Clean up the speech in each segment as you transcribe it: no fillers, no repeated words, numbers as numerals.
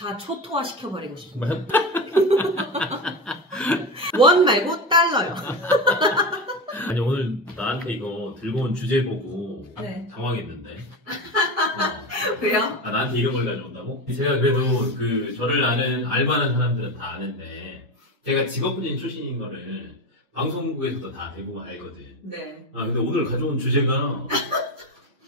다 초토화 시켜버리고 싶어요. 뭐? 원 말고 달러요. 아니 오늘 나한테 이거 들고 온 주제 보고 네. 당황했는데. 왜요? 아, 나한테 이런 걸 가져온다고? 제가 그래도 그 저를 아는 알바하는 사람들은 다 아는데 제가 직업군인 출신인 거를 방송국에서도 다 대부분 알거든. 네. 아 근데 오늘 가져온 주제가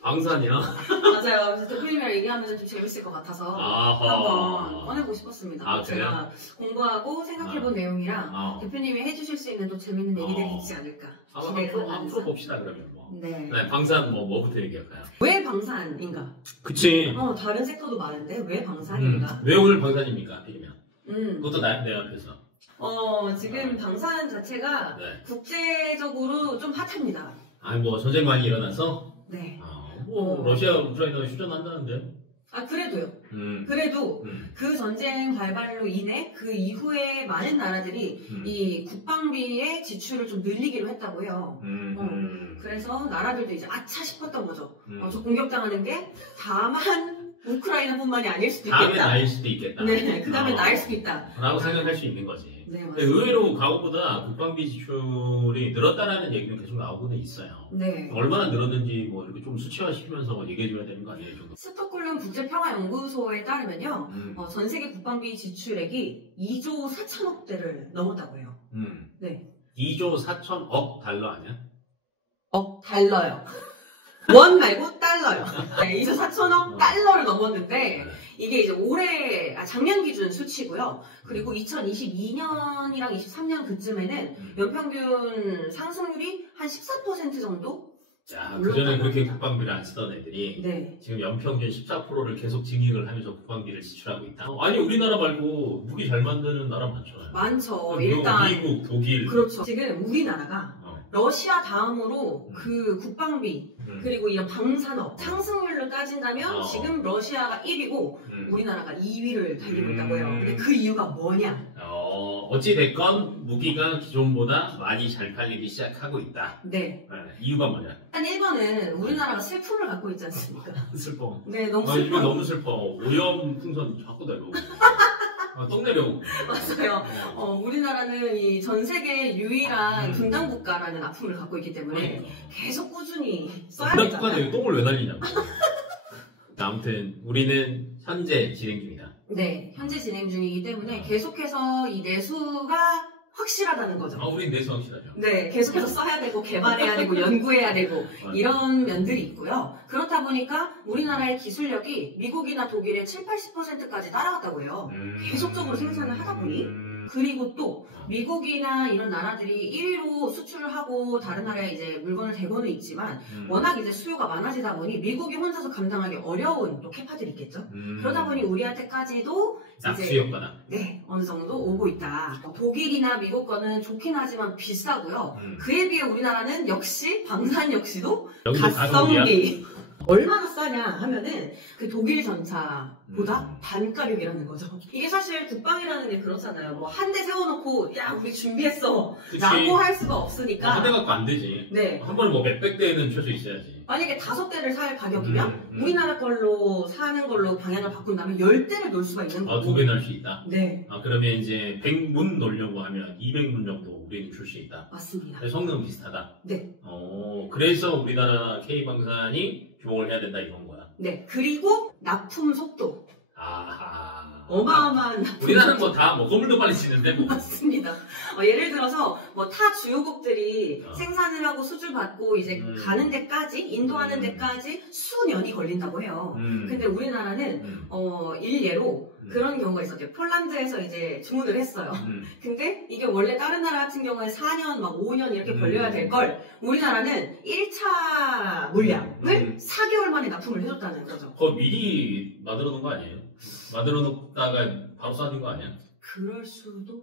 방산이야. 맞아요. 그래서 대표님이랑 얘기하면 좀 재밌을 것 같아서 한번 꺼내고 싶었습니다. 아, 제가 공부하고 생각해본 내용이랑 대표님이 해주실 수 있는 또 재밌는 얘기들이 있지 않을까 기대를 한번 하면서. 풀어봅시다 그러면 뭐. 네. 네, 방산 뭐부터 얘기할까요? 왜 방산인가? 그치. 다른 섹터도 많은데 왜 방산인가? 왜 오늘 방산입니까? 하필이면. 그것도 내 앞에서. 지금 방산 자체가 네. 국제적으로 좀 핫합니다. 아니 뭐 전쟁 많이 일어나서? 네. 러시아 우크라이나 휴전한다는데? 아 그래도요. 그래도 그 전쟁 발발로 인해 그 이후에 많은 나라들이 이 국방비의 지출을 좀 늘리기로 했다고 해요. 그래서 나라들도 이제 아차 싶었던 거죠. 저 공격당하는 게 다만 우크라이나뿐만이 아닐 수도 있겠다. 다음에 나일 수도 있겠다. 네, 그 다음에 나일 수도 있다. 라고 생각할 수 있는 거지. 네, 근데 의외로 과거보다 국방비 지출이 늘었다라는 얘기는 계속 나오고는 있어요. 네. 얼마나 늘었는지 뭐 이렇게 좀 수치화시키면서 얘기해줘야 되는 거 아니에요? 스톡홀름 국제평화연구소에 따르면요, 전 세계 국방비 지출액이 2조 4천억 대를 넘었다고 해요. 네. 2조 4천억 달러 아니야? 달러요. 원 말고 달러요. 네, 2조 4천억 달러를 넘었는데 이게 이제 작년 기준 수치고요. 그리고 2022년이랑 23년 그쯤에는 연평균 상승률이 한 14% 정도? 자, 그전에 그렇게 국방비를 안 쓰던 애들이 네. 지금 연평균 14%를 계속 증액을 하면서 국방비를 지출하고 있다. 아니 우리나라 말고 무기 잘 만드는 나라 많잖아요. 많죠. 일단 미국, 독일. 그렇죠. 지금 우리나라가 러시아 다음으로 그 국방비 그리고 이런 방산업 상승률로 따진다면 지금 러시아가 1위고 우리나라가 2위를 달리고 있다고 해요. 근데 그 이유가 뭐냐? 어찌됐건 무기가 기존보다 많이 잘 팔리기 시작하고 있다. 네. 이유가 뭐냐? 일단 1번은 우리나라가 슬픔을 갖고 있지 않습니까? 슬퍼. 네, 너무 요즘에 슬퍼. 너무 슬퍼. 오염 풍선 자꾸 내려오고. 똥 내려오고. 맞아요. 우리나라는 이 전 세계 유일한 분단 국가라는 아픔을 갖고 있기 때문에 계속 꾸준히 써야 분단 되잖아요. 국가는 똥을 왜 날리냐고. 아무튼 우리는 현재 진행 중이다. 네, 현재 진행 중이기 때문에 계속해서 이 내수가 확실하다는 거죠. 우린 내수 확실하죠. 네, 계속해서 써야 되고 개발해야 되고 연구해야 되고 이런 면들이 있고요. 그렇다 보니까 우리나라의 기술력이 미국이나 독일의 7, 80%까지 따라갔다고 해요. 계속적으로 생산을 하다 보니. 그리고 또 미국이나 이런 나라들이 1위로 수출을 하고 다른 나라에 이제 물건을 대고는 있지만 워낙 이제 수요가 많아지다 보니 미국이 혼자서 감당하기 어려운 또 캐파들이 있겠죠. 그러다 보니 우리한테까지도 납수 효과나 네, 어느 정도 오고 있다. 독일이나 미국 거는 좋긴 하지만 비싸고요. 그에 비해 우리나라는 역시 방산 역시도 가성비. 얼마나 싸냐 하면은 그 독일 전차보다 반가격이라는 거죠. 이게 사실 국방이라는 게 그렇잖아요. 뭐 한 대 세워놓고 야 우리 준비했어 라고 할 수가 없으니까 한 대 갖고 안 되지. 네. 한 번에 뭐 몇백 대는 최소 있어야지. 만약에 5대를 살 가격이면 우리나라 걸로 사는 걸로 방향을 바꾼다면 10대를 놓을 수가 있는 거고 2배 날 수 있다? 네. 그러면 이제 100문 놓으려고 하면 200문 정도 우리는 줄 수 있다. 맞습니다. 성능은 비슷하다. 네. 그래서 우리나라 K방산이 주목을 해야 된다 이건 거야. 네. 그리고 납품 속도. 아하. 어마어마한 납품 우리나라는 뭐 다 건물도 빨리 짓는데 뭐. 맞습니다. 예를 들어서 뭐 타 주요국들이 생산을 하고 수주받고 이제 가는 데까지 인도하는 데까지 수년이 걸린다고 해요. 근데 우리나라는 일례로 그런 경우가 있었죠. 폴란드에서 이제 주문을 했어요. 근데 이게 원래 다른 나라 같은 경우에 4년 막 5년 이렇게 걸려야 될 걸 우리나라는 1차 물량을 4개월 만에 납품을 해줬다는 거죠. 그거 미리 만들어 놓은 거 아니에요? 만들어 놓다가 바로 쏴진 거 아니야? 그럴 수도.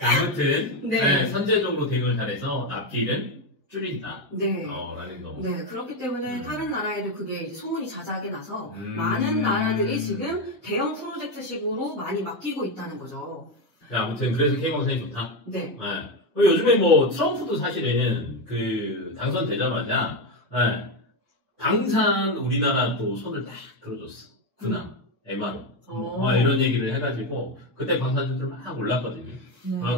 아무튼 네. 선제적으로 대응을 잘해서 납기는 줄인다. 네. 라는 거. 네. 그렇기 때문에 다른 나라에도 그게 이제 소문이 자자하게 나서 많은 나라들이 지금 대형 프로젝트식으로 많이 맡기고 있다는 거죠. 아무튼 그래서 K방산이 좋다. 네. 요즘에 뭐 트럼프도 사실은 그 당선되자마자 방산 우리나라 또 손을 딱 들어줬어. 군함, MRO. 이런 얘기를 해가지고 그때 방산주들 막 올랐거든요.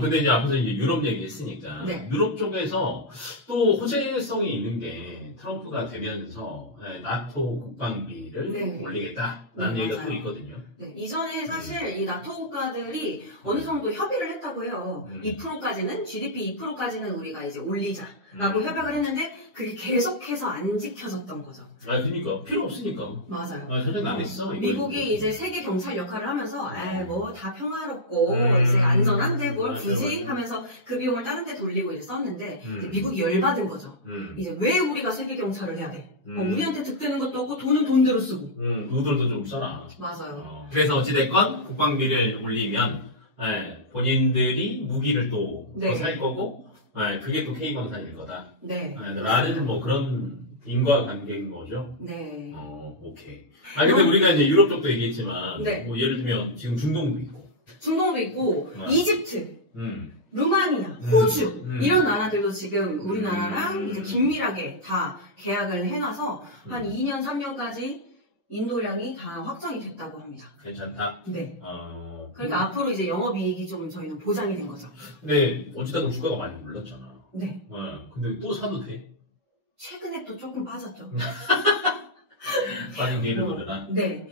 근데 이제 앞에서 이제 유럽 얘기했으니까 네. 유럽 쪽에서 또 호재성이 있는 게 트럼프가 되면서 나토 국방비를 네. 올리겠다라는 네, 얘기가 맞아요. 또 있거든요. 네, 이전에 사실 이 나토 국가들이 어느 정도 협의를 했다고 해요. 2%까지는 GDP 2%까지는 우리가 이제 올리자라고 협약을 했는데 그게 계속해서 안 지켜졌던 거죠. 그러니까 필요 없으니까. 맞아요. 전쟁 나겠어. 미국이 이제 세계 경찰 역할을 하면서 뭐 다 평화롭고 이제 안전한데 뭘 굳이 하면서 그 비용을 다른 데 돌리고 이제 썼는데 이제 미국이 열받은 거죠. 이제 왜 우리가 세계 경찰을 해야 돼? 우리한테 득되는 것도 없고 돈은 돈대로 쓰고. 그들도 좀 써라. 맞아요. 그래서 어찌됐건 국방비를 올리면 본인들이 무기를 또 더 살 거고 그게 또 K방산일 거다. 네. 라는 뭐 그런 인과관계인 거죠. 네. 오케이. 근데 우리가 이제 유럽 쪽도 얘기했지만 네. 뭐 예를 들면 지금 중동도 있고 이집트, 루마니아, 호주 이런 나라들도 지금 우리나라랑 이제 긴밀하게 다 계약을 해놔서 한 2년, 3년까지 인도량이 다 확정이 됐다고 합니다. 괜찮다. 네. 그러니까 앞으로 이제 영업이익이 좀 저희는 보장이 된 거죠. 근데 어찌됐건 주가가 많이 올랐잖아. 네. 근데 또 사도 돼? 최근에 또 조금 빠졌죠. 빠진 게 있는 거잖아. 네.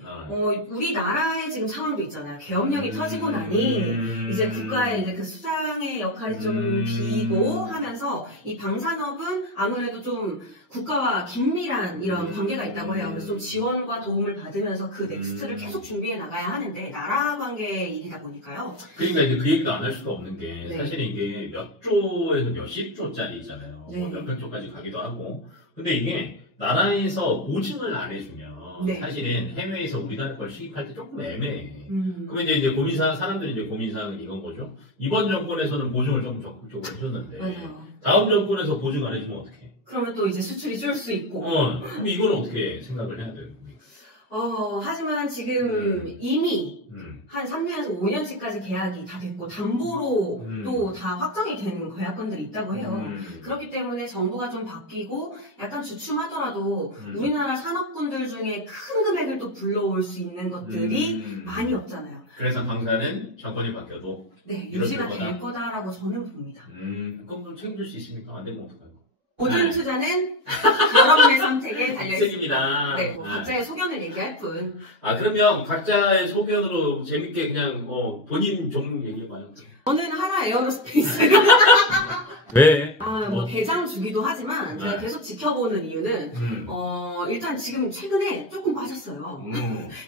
우리나라의 지금 상황도 있잖아요. 계엄령이 터지고 나니 이제 국가의 이제 그 수장의 역할이 좀 비고 하면서 이 방산업은 아무래도 좀 국가와 긴밀한 이런 관계가 있다고 해요. 그래서 좀 지원과 도움을 받으면서 그 넥스트를 계속 준비해 나가야 하는데 나라 관계의 일이다 보니까요. 그러니까 이제 그 얘기도 안 할 수가 없는 게 네. 사실 이게 몇 조에서 몇십 조짜리잖아요. 네. 뭐 몇백 조까지 가기도 하고. 근데 이게 나라에서 보증을 안 해주면 네. 사실은 해외에서 우리나라 걸 수입할 때 조금 애매해. 그러면 이제 고민사항 사람들이 이제 고민사항은 이건 거죠. 이번 정권에서는 보증을 조금 적극적으로 해줬는데 맞아요. 다음 정권에서 보증 안 해주면 어떡해? 그러면 또 이제 수출이 줄 수 있고. 그럼 이거는 어떻게 생각을 해야 돼요? 하지만 지금 이미 한 3년에서 5년씩까지 계약이 다 됐고 담보로 또 다 확정이 된 계약건들이 있다고 해요. 그렇기 때문에 정부가 좀 바뀌고 약간 주춤하더라도 우리나라 산업군들 중에 큰 금액을 또 불러올 수 있는 것들이 많이 없잖아요. 그래서 방사는 정권이 바뀌어도 네, 유지가 될 거다라고 저는 봅니다. 그럼 좀 책임질 수 있습니까? 안 되면 어떡해요? 모든 투자는 여러분의 선택에 달려있습니다. 책임이다. 네, 각자의 소견을 얘기할 뿐. 그러면 각자의 소견으로 재밌게 그냥 본인 종목 얘기해봐요. 저는 하나 에어로스페이스. 왜? 뭐 대장 주기도 하지만 제가 계속 지켜보는 이유는 일단 지금 최근에 조금 빠졌어요.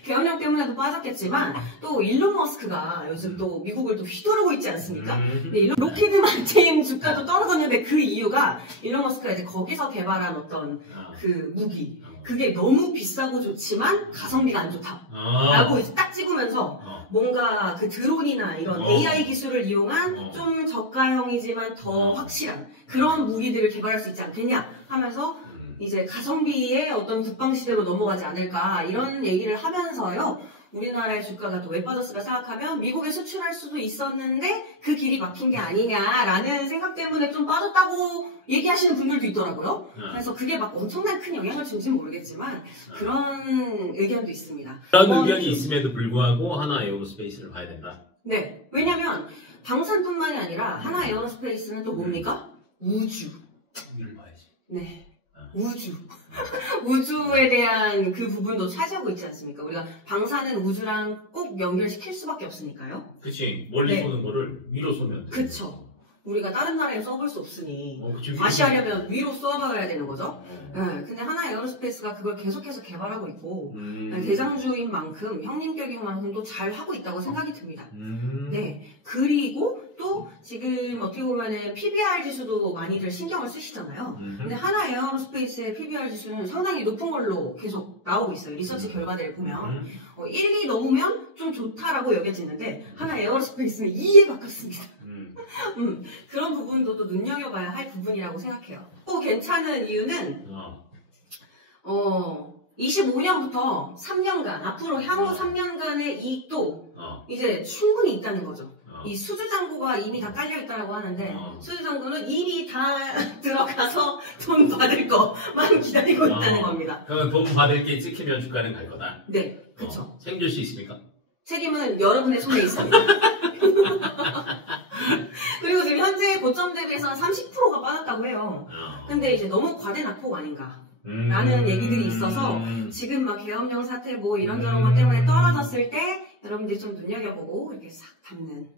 계엄령 때문에도 빠졌겠지만 또 일론 머스크가 요즘 또 미국을 또 휘두르고 있지 않습니까? 근데 로키드 마틴 주가도 떨어졌는데 그 이유가 일론 머스크가 이제 거기서 개발한 어떤 그 무기 그게 너무 비싸고 좋지만 가성비가 안 좋다 라고 이제 딱 찍으면서 뭔가 그 드론이나 이런 AI 기술을 이용한 좀 저가형이지만 더 확실한 그런 무기들을 개발할 수 있지 않겠냐 하면서 이제 가성비의 어떤 국방시대로 넘어가지 않을까 이런 얘기를 하면서요. 우리나라의 주가가 또 왜 빠졌을까 생각하면 미국에 수출할 수도 있었는데 그 길이 막힌 게 아니냐라는 생각 때문에 좀 빠졌다고 얘기하시는 분들도 있더라고요. 그래서 그게 막 엄청난 큰 영향을 줄지는 모르겠지만 그런 의견도 있습니다. 그런 의견이 있음에도 불구하고 하나 에어로스페이스를 봐야 된다. 네. 왜냐면 방산뿐만이 아니라 하나 에어로스페이스는 또 뭡니까? 우주. 위를 봐야지. 네. 우주. 우주에 대한 그 부분도 차지하고 있지 않습니까? 우리가 방사는 우주랑 꼭 연결시킬 수밖에 없으니까요. 그치. 멀리 네. 쏘는 거를 위로 쏘면 돼. 그쵸. 우리가 다른 나라에 써볼 수 없으니 그치. 다시 하려면 위로 쏘아봐야 되는 거죠. 네. 근데 하나 에어로스페이스가 그걸 계속해서 개발하고 있고 대장주인 만큼 형님격인 만큼 또 잘 하고 있다고 생각이 듭니다. 네. 그리고 또 지금 어떻게 보면은 PBR 지수도 많이들 신경을 쓰시잖아요. 근데 하나 에어로스페이스의 PBR 지수는 상당히 높은 걸로 계속 나오고 있어요. 리서치 결과들을 보면 1이 넘으면 좀 좋다라고 여겨지는데 하나 에어로스페이스는 2에 가깝습니다. 그런 부분도 또 눈여겨봐야 할 부분이라고 생각해요. 또 괜찮은 이유는 25년부터 3년간 앞으로 향후 3년간의 이익도 이제 충분히 있다는 거죠. 이 수주잔고가 이미 다 깔려있다고 하는데 수주잔고는 이미 다 들어가서 돈 받을 거만 기다리고 있다는 겁니다. 그러면 돈 받을 게 찍히면 주가는 갈 거다. 네, 그렇죠. 책임질 수 있습니까? 책임은 여러분의 손에 있습니다. 그리고 지금 현재 고점 대비해서 30%가 빠졌다고 해요. 근데 이제 너무 과대 낙폭 아닌가 라는 얘기들이 있어서 지금 막 계엄령 사태 뭐 이런저런 것 때문에 떨어졌을 때 여러분들이 좀 눈여겨보고 이렇게 싹 담는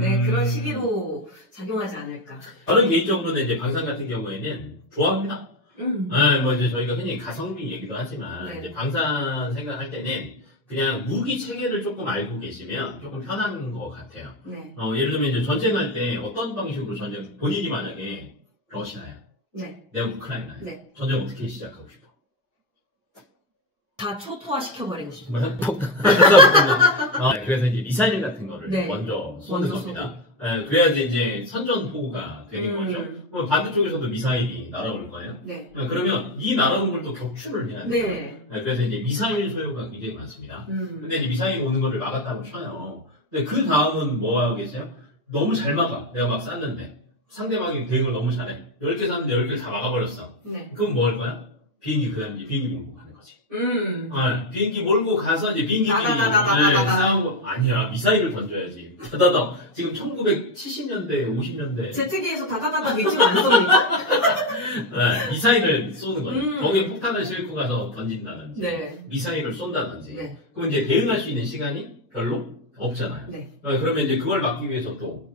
네, 그런 시기로 작용하지 않을까. 저는 개인적으로는 이제 방산 같은 경우에는 좋아합니다. 네, 뭐 이제 저희가 흔히 가성비 얘기도 하지만 네. 이제 방산 생각할 때는 그냥 무기 체계를 조금 알고 계시면 조금 편한 것 같아요. 네. 예를 들면 이제 전쟁할 때 어떤 방식으로 전쟁, 본인이 만약에 러시아야, 네. 내가 우크라이나야, 네. 전쟁 어떻게 시작하고 싶어? 다 초토화 시켜버리고 싶어요. 뭐 폭탄. 그래서 이제 미사일 같은 거를 네. 먼저 쏘는 겁니다. 그래야지 이제 선전포고가 되는 거죠. 그럼 반대쪽에서도 미사일이 날아올 거예요. 네. 그러면 이 날아오는 걸 또 격추를 해야 돼요. 네. 그래서 이제 미사일 소요가 굉장히 많습니다. 근데 이제 미사일 오는 거를 막았다고 쳐요. 근데 그 다음은 뭐 하겠어요? 너무 잘 막아. 내가 막 쐈는데 상대방이 대응을 너무 잘해. 10개 쐈는데 10개를 다 막아버렸어. 네. 그럼 뭐 할 거야? 비행기 그다음 이제 비행기 몰고 가는 거지. 비행기 몰고 가서 이제 비행기끼리 싸우고 아니야 미사일을 던져야지. 다다다 지금 1970년대 50년대 제트기에서 다다다다 미치고 안 쏩니까? 미사일을 쏘는 거예요. 거기에 폭탄을 싣고 가서 던진다든지 네. 미사일을 쏜다든지 네. 그럼 이제 대응할 수 있는 시간이 별로 없잖아요. 네. 그러면 이제 그걸 막기 위해서 또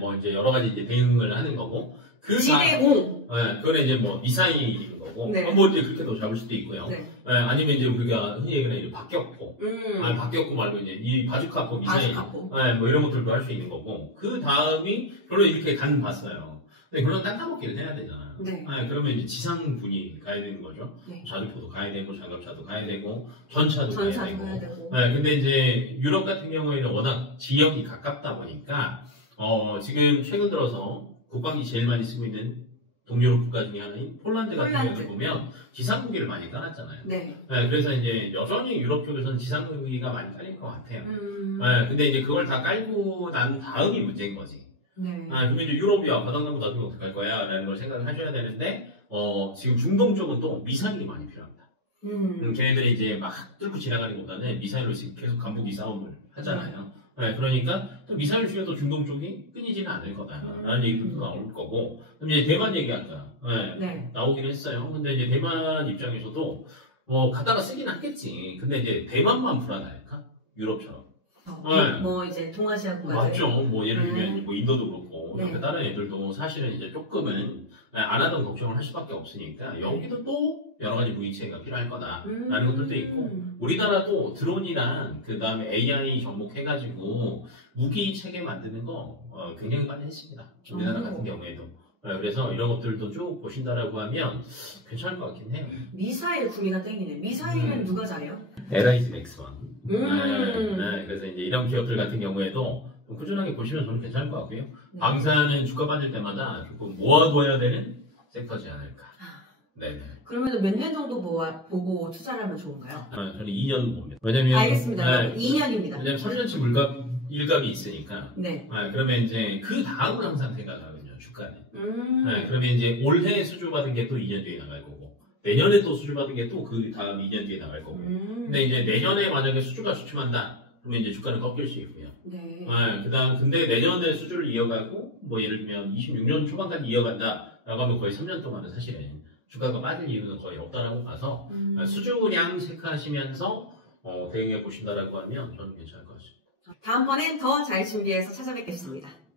뭐 이제 여러 가지 이제 대응을 하는 거고 지대공. 그거는 이제 뭐 미사일인 거고 네. 뭐 이제 그렇게도 잡을 수도 있고요. 네. 아니면 이제 우리가 흔히 얘기하는 이제 박격포, 박격포 말고 이제 이 바주카포 미사일, 바주카포. 뭐 이런 것들도 할 수 있는 거고 그 다음이 별로 이렇게 간 봤어요. 근데 그런 딴따먹기를 해야 되잖아. 네. 그러면 이제 지상군이 가야 되는 거죠. 네. 자주포도 가야 되고 장갑차도 가야 되고 전차도 전차도 가야 가야 되고. 되고. 근데 이제 유럽 같은 경우에는 워낙 지역이 가깝다 보니까 지금 최근 들어서 국방이 제일 많이 쓰고 있는 동유럽 국가 중에 하나인 폴란드 같은 경우를 보면 지상무기를 많이 깔았잖아요. 네. 그래서 이제 여전히 유럽 쪽에서는 지상무기가 많이 깔릴 것 같아요. 근데 이제 그걸 다 깔고 난 다음이 문제인 거지. 네. 그러면 이제 유럽이야 바닥나무 놔두면 어떡할 거야? 라는 걸 생각을 하셔야 되는데 지금 중동 쪽은 또 미사일이 많이 필요합니다. 걔네들이 이제 막 뚫고 지나가는 것보다는 미사일로 지금 계속 간부기 싸움을 하잖아요. 그러니까 또 미사일 중에도 중동 쪽이 끊이지는 않을 거다라는 얘기도 나올 거고 그럼 이제 대만 얘기할까? 네. 나오긴 했어요. 근데 이제 대만 입장에서도 갖다가 쓰긴 하겠지. 근데 이제 대만만 불안할까? 유럽처럼. 뭐 이제 동아시아 국가들. 맞죠. 뭐 예를 들면 뭐 인도도 그렇고 네. 이렇게 다른 애들도 사실은 이제 조금은 안 하던 걱정을 할 수밖에 없으니까 여기도 또 여러 가지 무기체계가 필요할 거다라는 것들도 있고 우리나라도 드론이랑 그 다음에 AI 접목해가지고 무기 체계 만드는 거 굉장히 많이 했습니다. 우리나라 같은 경우에도. 그래서 이런 것들도 쭉 보신다라고 하면 괜찮을 것 같긴 해요. 미사일 구미가 땡기네. 미사일은 누가 잘해요? LIG X1. 그래서 이제 이런 기업들 같은 경우에도 꾸준하게 보시면 저는 괜찮을 것 같고요. 방사는 주가 빠질 때마다 조금 모아둬야 되는 섹터지 않을까. 네네. 그러면 몇 년 정도 보고 투자를 하면 좋은가요? 저는 2년 봅니다. 왜냐면 알겠습니다. 2년입니다. 왜냐면 3년치 일감이 있으니까. 네. 그러면 이제 그 다음을 항상 생각하거든요. 주가는. 그러면 이제 올해 수주 받은 게 또 2년 뒤에 나갈 거고 내년에 또 수주 받은 게 또 그 다음 2년 뒤에 나갈 거고. 근데 이제 내년에 만약에 수주가 주춤한다. 그러면 이제 주가는 꺾일 수 있고요. 네. 근데 내년에 수주를 이어가고 뭐 예를 들면 26년 초반까지 이어간다라고 하면 거의 3년 동안은 사실은 주가가 빠질 이유는 거의 없다라고 봐서 수주량 체크하시면서 대응해 보신다라고 하면 저는 괜찮을 것 같습니다. 다음번엔 더 잘 준비해서 찾아뵙겠습니다.